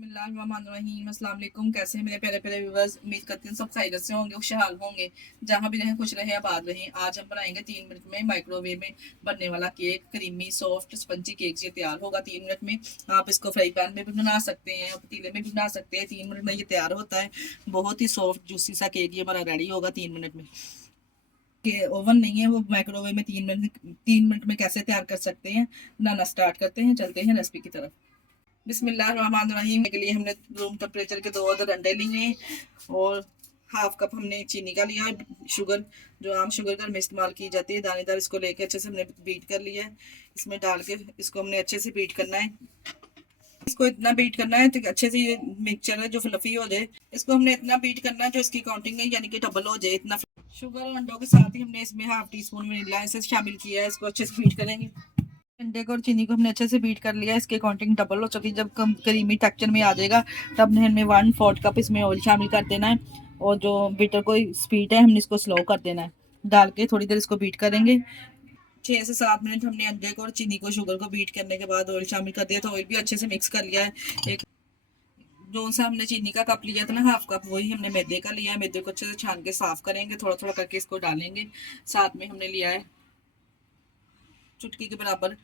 बिस्मिल्लाहिर्रहमानिर्रहीम। अस्सलाम वालेकुम। कैसे हैं मेरे प्यारे प्यारे व्यूअर्स? उम्मीद करती हूँ सब खैरियत से होंगे, खुशहाल होंगे, जहाँ भी रहें खुश रहें, आबाद रहें। आज हम बनाएंगे 3 मिनट में माइक्रोवेव में बनने वाला cake. Creamy soft spongy cake ये तैयार होगा 3 मिनट में। आप इसको फ्राई पैन में भी बना सकते हैं, पतीले में भी बना सकते हैं। 3 मिनट में ये तैयार होता है। बहुत ही सॉफ्ट जूसी सा केक ये हमारा रेडी होगा 3 मिनट में। के ओवन नहीं है वो माइक्रोवेव में 3 मिनट में कैसे तैयार कर सकते हैं, बनाना स्टार्ट करते हैं, चलते हैं रेसिपी की तरफ। बिस्मिल्लाहिर्रहमानिर्रहीम के लिए हमने रूम टेम्परेचर के 2 अंडे लिए और हाफ कप हमने चीनी का लिया। शुगर जो आम शुगर घर में इस्तेमाल की जाती है दानेदार, इसको लेके अच्छे से हमने बीट कर लिया है। इसमें डाल के इसको हमने अच्छे से बीट करना है। इसको इतना बीट करना है तो अच्छे से ये मिक्सचर है जो फ्लफी हो जाए। इसको हमने इतना बीट करना है जो इसकी काउंटिंग है यानी कि डबल हो जाए इतना। शुगर और अंडों के साथ ही हमने इसमें half tea spoon vanilla essence शामिल किया है। इसको अच्छे से बीट करेंगे। अंडे को और चीनी को हमने अच्छे से बीट कर लिया। इसके काउंटिंग डबल हो चुकी। जब कम क्रीमी टेक्सचर में आ जाएगा तब हमने 1/4 कप इसमें ऑयल शामिल कर देना है। और जो बीटर को स्पीड है हमने इसको स्लो कर देना है। डाल के थोड़ी देर इसको बीट करेंगे। 6 से 7 मिनट हमने अंडे को और चीनी को शुगर को बीट करने के बाद ऑयल शामिल कर दिया। तो ऑयल भी अच्छे से मिक्स कर लिया है। एक जो सा हमने चीनी का कप लिया था ना, हाफ कप, वही हमने मैदे का लिया है। मैदे को अच्छे से छान के साफ करेंगे, थोड़ा थोड़ा करके इसको डालेंगे। साथ में हमने लिया है चुटकी के बराबर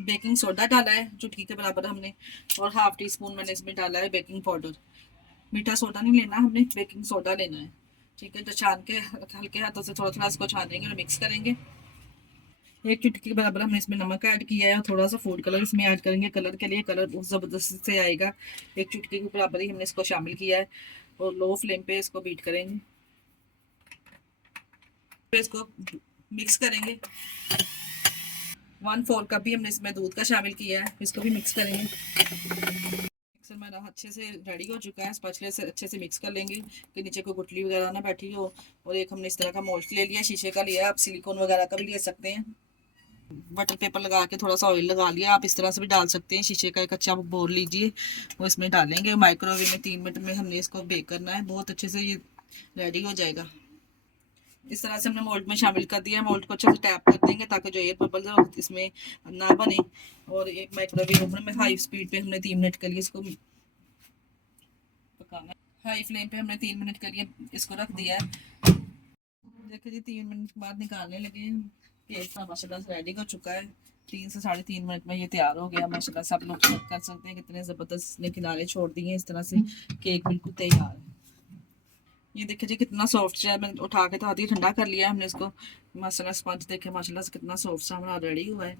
बेकिंग सोडा डाला है, चुटकी के बराबर हमने। और हाफ टी स्पून मैंने इसमें डाला है बेकिंग पाउडर। मीठा सोडा नहीं लेना, हमने बेकिंग सोडा लेना है। ठीक है, तो छान के हल्के हाथों से थोड़ा थोड़ा इसको छानेंगे और मिक्स करेंगे। एक चुटकी के बराबर हमने इसमें नमक ऐड किया है और थोड़ा सा फूड कलर इसमें ऐड करेंगे। कलर के लिए कलर बहुत ज़बरदस्त से आएगा। एक चुटकी के बराबर ही हमने इसको शामिल किया है और लो फ्लेम पे इसको बीट करेंगे। फिर इसको मिक्स करेंगे। 1/4 कप भी हमने इसमें दूध का शामिल किया है। इसको भी मिक्स करेंगे। मिक्सर मेरा अच्छे से रेडी हो चुका है। स्पैचुला से अच्छे से मिक्स कर लेंगे कि नीचे कोई गुठली वगैरह ना बैठी हो। और एक हमने इस तरह का मोल्ड ले लिया, शीशे का लिया, आप सिलिकॉन वगैरह का भी ले सकते हैं। बटर पेपर लगा के थोड़ा सा ऑयल लगा लिया, आप इस तरह से भी डाल सकते हैं। शीशे का एक अच्छा बोल लीजिए, वो इसमें डालेंगे। माइक्रोवेव में 3 मिनट में हमने इसको बेक करना है। बहुत अच्छे से ये रेडी हो जाएगा। इस तरह से हमने मोल्ड में शामिल कर दिया। मोल्ड को अच्छे से टैप कर देंगे ताकि जो एयर बबल है इसमें ना बने। और एक माइक्रोवेव ओवन में हाई स्पीड पे हमने 3 मिनट के लिए इसको पकाना है। हाई फ्लेम पे हमने 3 मिनट के लिए इसको रख दिया है। देखिए जी 3 मिनट बाद निकालने लगे हम। केक माशाल्लाह से रेडी हो चुका है। 3 से 3.5 मिनट में ये तैयार हो गया। माशाल्लाह सब लोग चेक कर सकते हैं कितने ज़बरदस्त इसने किनारे छोड़ दिए। इस तरह से केक बिल्कुल तैयार है। ये देखिए जी कितना सॉफ्ट है। मैंने उठा के तो आधी ठंडा कर लिया हमने इसको। माशाल्लाह स्पंज देखे माशाल्लाह से कितना सॉफ्ट सा हमारा रेडी हुआ है,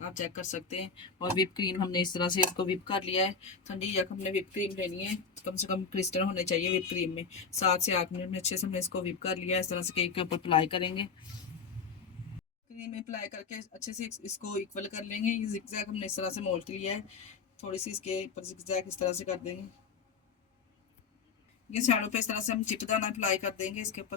आप चेक कर सकते हैं। और विप क्रीम हमने इस तरह से इसको विप कर लिया है। ठंडी या हमने विप क्रीम लेनी है, कम से कम क्रिस्टल होने चाहिए विप क्रीम में। 7 से 8 मिनट में अच्छे से हमने इसको विप कर लिया है। इस तरह से केक के ऊपर अप्लाई करेंगे। क्रीम में अप्लाई करके अच्छे से इसको इक्वल कर लेंगे। ये जिगजैग हमने इस तरह से मोल्ड लिया है, थोड़ी सी इसके ऊपर जिगजैग इस तरह से कर देंगे। ये साइडों पे इस तरह से हम चिप दाना अप्लाई कर देंगे इसके ऊपर।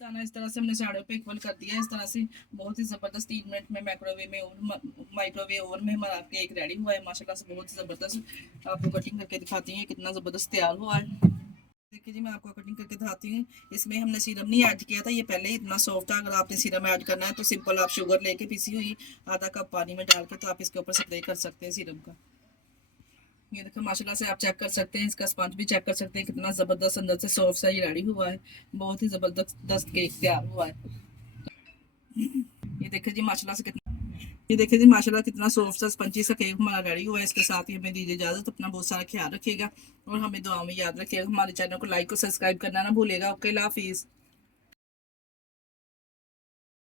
दाना इस तरह से हमने साइडों पे इक्वल कर दिया है इस तरह से। बहुत ही ज़बरदस्त 3 मिनट में माइक्रोवेव ओवन में हमारा केक रेडी हुआ है। माशाल्लाह से बहुत ज़बरदस्त। आपको कटिंग करके दिखाती हूँ कितना ज़बरदस्त तैयार हुआ है। देखिए जी मैं आपको कटिंग करके दिखाती हूँ। इसमें हमने सिरम नहीं ऐड किया था, ये पहले ही इतना सॉफ्ट था। अगर आपने सिरम ऐड करना है तो सिंपल आप शुगर लेके पीसी हुई आधा कप पानी में डाल के तो आप इसके ऊपर स्प्रे कर सकते हैं सिरम का। ये देखो माशाल्लाह से आप चेक कर सकते हैं, इसका स्पंज भी चेक कर सकते हैं कितना ज़बरदस्त अंदर से सॉफ्ट सा ये रेडी हुआ है। बहुत ही ज़बरदस्त केक तैयार हुआ है। ये देखिए जी माशाल्लाह से कितना ये देखिए जी माशाल्लाह कितना सॉफ्ट सा स्पंजी सा केक हमारा रेडी हुआ है। इसके साथ ही हमें दीजिए इजाज़त। अपना बहुत सारा ख्याल रखिएगा और हमें दुआ में याद रखिएगा। हमारे चैनल को लाइक और सब्सक्राइब करना ना भूलिएगा। ओके, अल्लाह हाफिज़।